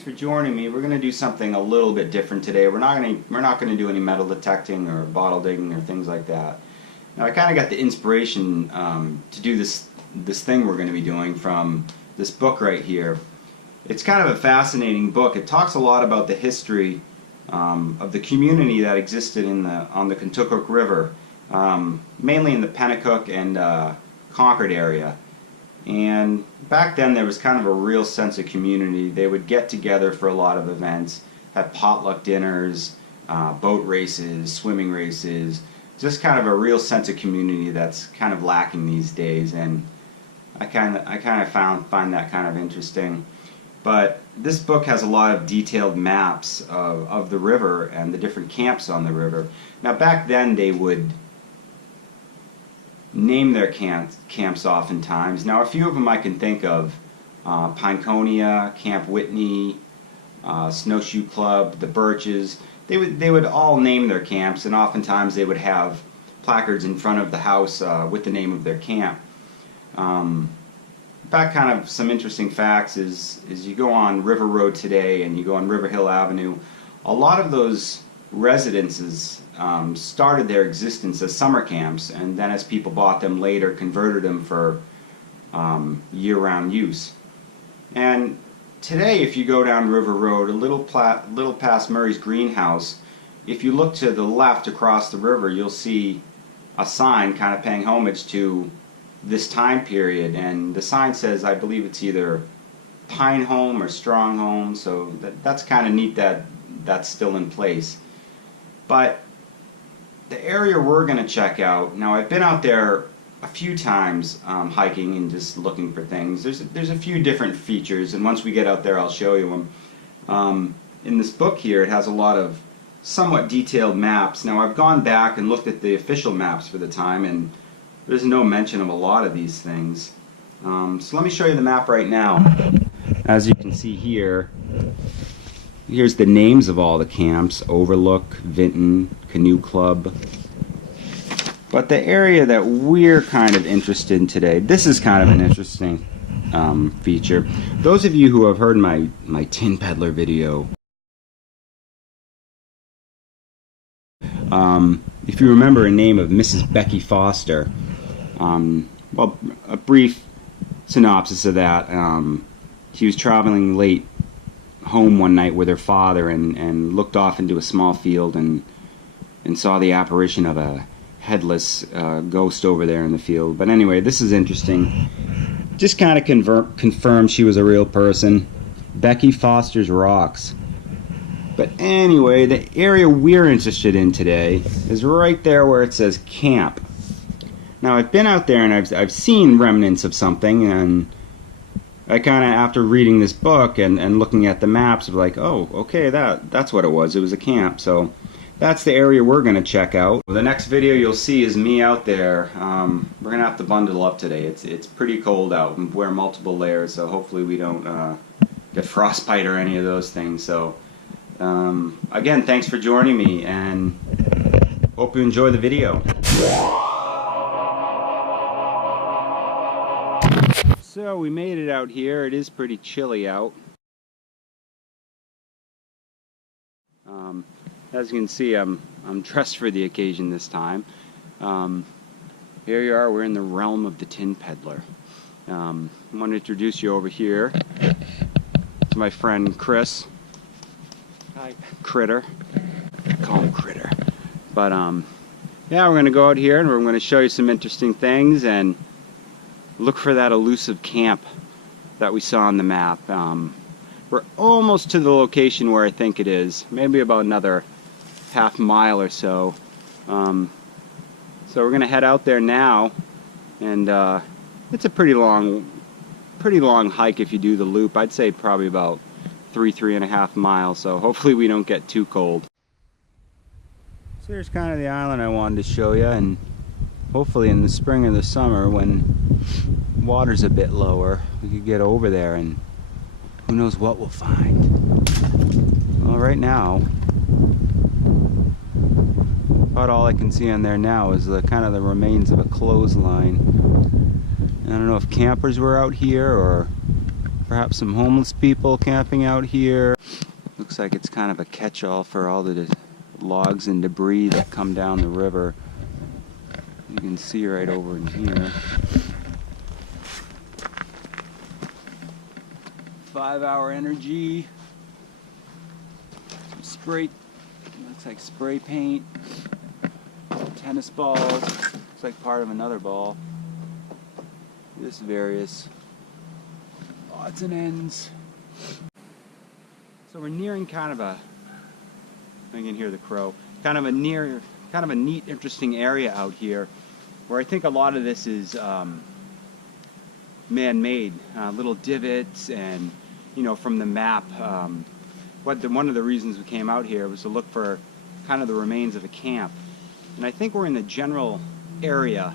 thanks for joining me. We're going to do something a little bit different today. We're not going to do any metal detecting or bottle digging or things like that. Now, I kind of got the inspiration to do this thing we're going to be doing from this book right here. It's kind of a fascinating book. It talks a lot about the history of the community that existed on the Kentucky River, mainly in the Pennacook and Concord area. And back then there was kind of a real sense of community. They would get together for a lot of events, have potluck dinners, boat races, swimming races, just kind of a real sense of community that's kind of lacking these days, and I kind of find that kind of interesting. But this book has a lot of detailed maps of the river and the different camps on the river. Now back then they would name their camps oftentimes. Now a few of them I can think of: Pinconia, Camp Whitney, Snowshoe Club, the Birches. They would all name their camps, and oftentimes they would have placards in front of the house with the name of their camp. In fact, kind of some interesting facts is you go on River Road today and you go on River Hill Avenue, a lot of those residences started their existence as summer camps, and then as people bought them later, converted them for year-round use. And today, if you go down River Road, a little past Murray's Greenhouse, if you look to the left across the river, you'll see a sign kind of paying homage to this time period, and the sign says, I believe it's either Pine Home or Strong Home, so that's kind of neat that that's still in place. But the area we're going to check out, now I've been out there a few times hiking and just looking for things. There's a few different features, and once we get out there I'll show you them. In this book here, it has a lot of somewhat detailed maps. Now I've gone back and looked at the official maps for the time, and there's no mention of a lot of these things. So let me show you the map right now. As you can see here, here's the names of all the camps: Overlook, Vinton, Canoe Club. But the area that we're kind of interested in today, this is kind of an interesting feature. Those of you who have heard my Tin Peddler video, if you remember a name of Mrs. Becky Foster, well, a brief synopsis of that. She was traveling late home one night with her father and looked off into a small field and saw the apparition of a headless ghost over there in the field. But anyway, this is interesting. Just kind of confirmed she was a real person. Becky Foster's Rocks. But anyway, the area we're interested in today is right there where it says camp. Now I've been out there and I've seen remnants of something, and I kind of, after reading this book and looking at the maps, was like, oh, okay, that's what it was. It was a camp. So that's the area we're going to check out. The next video you'll see is me out there. We're going to have to bundle up today. It's pretty cold out and wear multiple layers, so hopefully we don't get frostbite or any of those things. So again, thanks for joining me, and hope you enjoy the video. So we made it out here. It is pretty chilly out. As you can see, I'm dressed for the occasion this time. Here you are. We're in the realm of the Tin Peddler. I want to introduce you over here to my friend Chris. Hi. Critter. Call him Critter. But yeah, we're going to go out here and we're going to show you some interesting things and look for that elusive camp that we saw on the map. We're almost to the location where I think it is, maybe about another half mile or so. So we're going to head out there now, and it's a pretty long hike if you do the loop. I'd say probably about 3.5 miles, so hopefully we don't get too cold. So here's kind of the island I wanted to show you, and hopefully in the spring or the summer when water's a bit lower, we could get over there and who knows what we'll find. Well, right now, about all I can see on there now is the kind of the remains of a clothesline. And I don't know if campers were out here or Perhaps some homeless people camping out here. Looks like it's kind of a catch-all for all the logs and debris that come down the river. You can see right over in here. 5-hour energy. Some spray, looks like spray paint. Tennis balls. Looks like part of another ball. Just various odds and ends. So we're nearing kind of a, I can hear the crow, kind of a neat, interesting area out here where I think a lot of this is man-made, little divots, and you know, from the map, one of the reasons we came out here was to look for kind of the remains of a camp. And I think we're in the general area,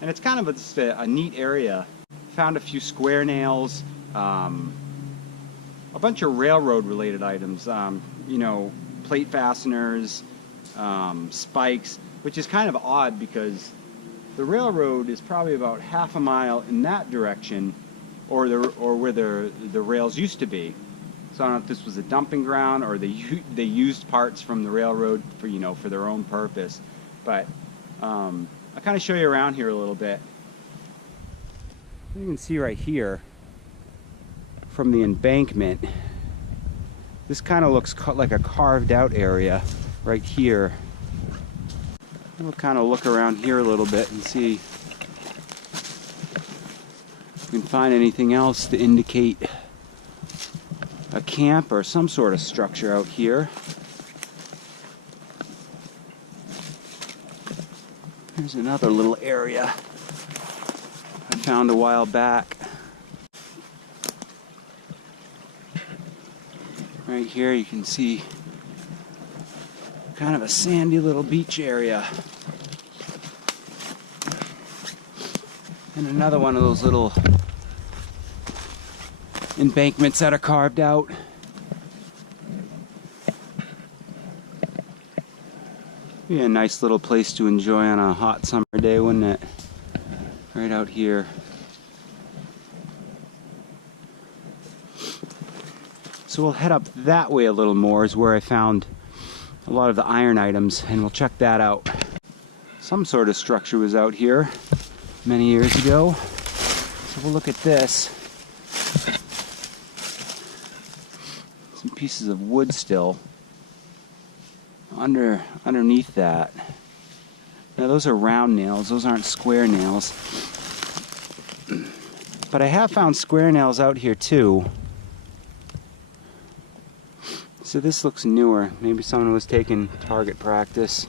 and it's kind of just a neat area. Found a few square nails, a bunch of railroad related items, you know, plate fasteners, spikes, which is kind of odd because the railroad is probably about half a mile in that direction, or where the rails used to be. So I don't know if this was a dumping ground or they used parts from the railroad for, you know, for their own purpose. But I'll kind of show you around here a little bit. You can see right here from the embankment, this kind of looks like a carved out area right here. We'll kind of look around here a little bit and see if we can find anything else to indicate a camp or some sort of structure out here. Here's another little area I found a while back. Right here you can see kind of a sandy little beach area. And another one of those little embankments that are carved out. Be a nice little place to enjoy on a hot summer day, wouldn't it? Right out here. So we'll head up that way a little more, is where I found a lot of the iron items, and we'll check that out. Some sort of structure was out here many years ago. So we'll look at this. Some pieces of wood still underneath that. Now those are round nails, those aren't square nails. But I have found square nails out here too. So this looks newer. Maybe someone was taking target practice.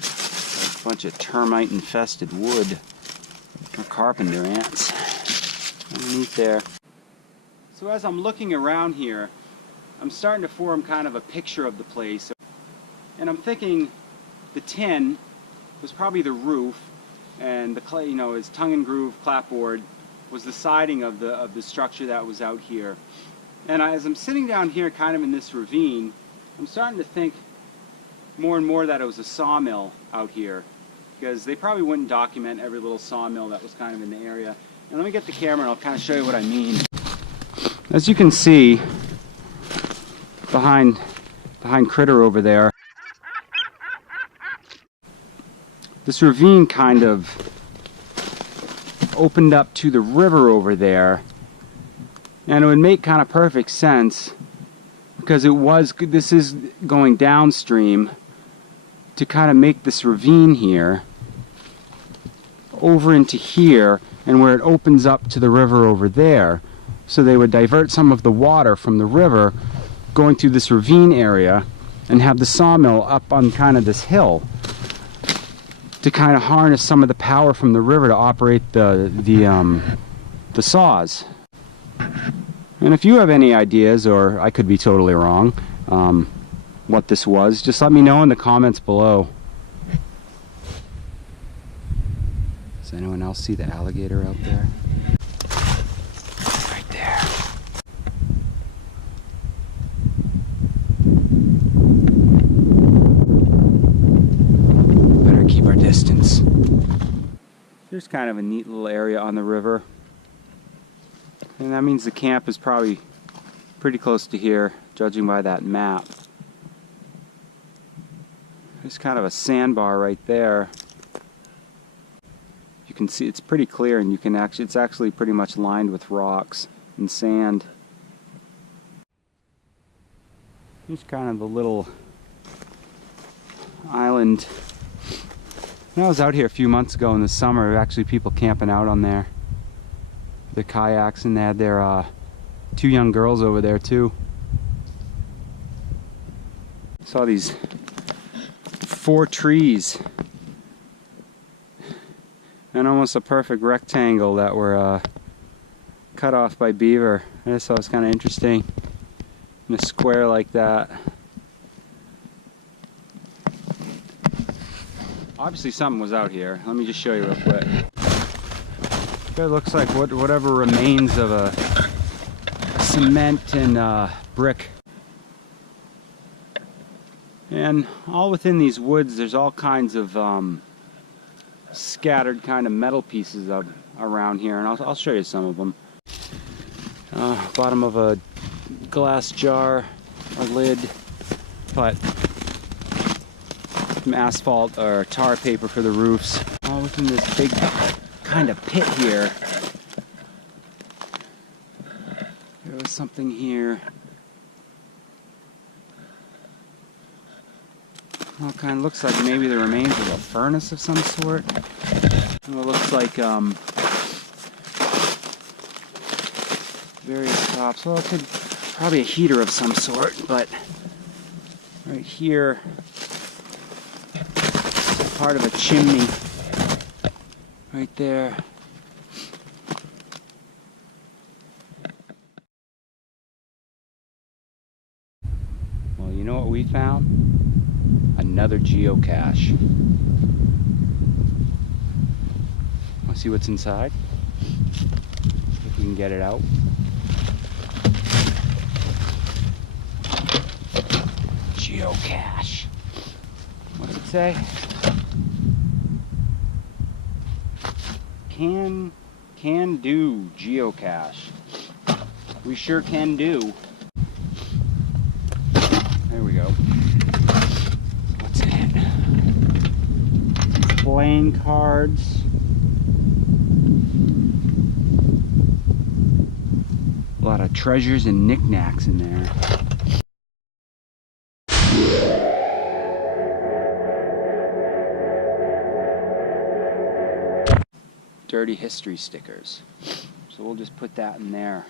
A bunch of termite infested wood, or carpenter ants underneath there. So as I'm looking around here, I'm starting to form kind of a picture of the place. And I'm thinking the tin was probably the roof, and the clay, you know, is tongue and groove clapboard was the siding of the structure that was out here. And as I'm sitting down here kind of in this ravine, I'm starting to think more and more that it was a sawmill out here, because they probably wouldn't document every little sawmill that was kind of in the area. And let me get the camera and I'll kind of show you what I mean. As you can see behind Critter over there, this ravine kind of opened up to the river over there. And it would make kind of perfect sense, because this is going downstream to kind of make this ravine here over into here, and where it opens up to the river over there. So they would divert some of the water from the river going through this ravine area and have the sawmill up on kind of this hill to kind of harness some of the power from the river to operate the saws. And if you have any ideas, or I could be totally wrong, what this was, just let me know in the comments below. Does anyone else see the alligator out there? Right there. Better keep our distance. Here's kind of a neat little area on the river. And that means the camp is probably pretty close to here, judging by that map. There's kind of a sandbar right there. You can see it's pretty clear, and you can actually, it's actually pretty much lined with rocks and sand. Here's kind of a little island. When I was out here a few months ago in the summer, there were actually people camping out on there. Their kayaks, and they had their 2 young girls over there too. Saw these 4 trees and almost a perfect rectangle that were cut off by beaver. I just thought it was kind of interesting in a square like that. Obviously something was out here. Let me just show you real quick. It looks like whatever remains of a cement and brick. And all within these woods there's all kinds of scattered kind of metal pieces around here, and I'll show you some of them. Bottom of a glass jar, a lid, but some asphalt or tar paper for the roofs. All within this big kind of pit here. There was something here. All kind of looks like maybe the remains of a furnace of some sort. And it looks like various tops. Well, it could probably a heater of some sort, but right here, it's part of a chimney. Right there. Well, you know what we found? Another geocache. Want to see what's inside? If we can get it out. Geocache. What's it say? Can do geocache. We sure can do. There we go. What's in it? Playing cards. A lot of treasures and knickknacks in there. Dirty history stickers. So we'll just put that in there.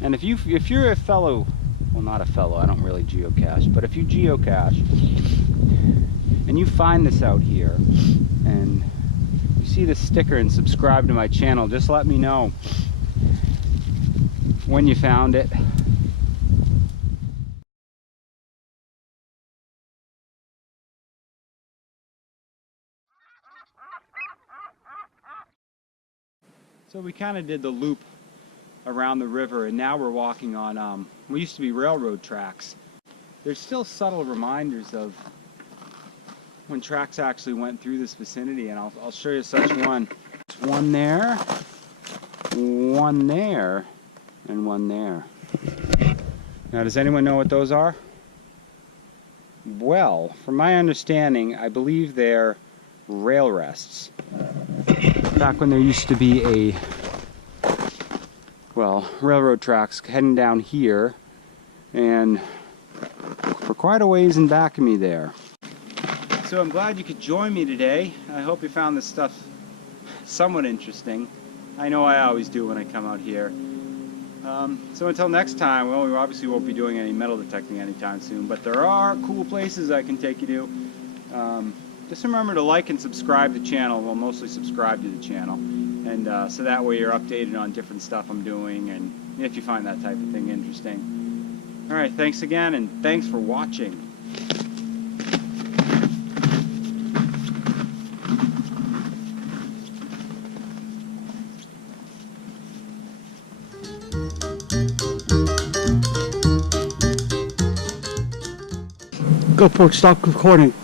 And if you're a fellow, well, not a fellow, I don't really geocache, but if you geocache and you find this out here and you see this sticker and subscribe to my channel, just let me know when you found it. So we kind of did the loop around the river, and now we're walking on what used to be railroad tracks. There's still subtle reminders of when tracks actually went through this vicinity, and I'll show you such one. There's one there, and one there. Now, does anyone know what those are? Well, from my understanding, I believe they're rail rests. Back when there used to be railroad tracks heading down here, and for quite a ways in back of me there. So I'm glad you could join me today. I hope you found this stuff somewhat interesting. I know I always do when I come out here. So until next time, well, we obviously won't be doing any metal detecting anytime soon, but there are cool places I can take you to. Just remember to like and subscribe to the channel. Well, mostly subscribe to the channel, and so that way you're updated on different stuff I'm doing, and if you find that type of thing interesting. Alright, thanks again, and thanks for watching. GoPro, stop recording.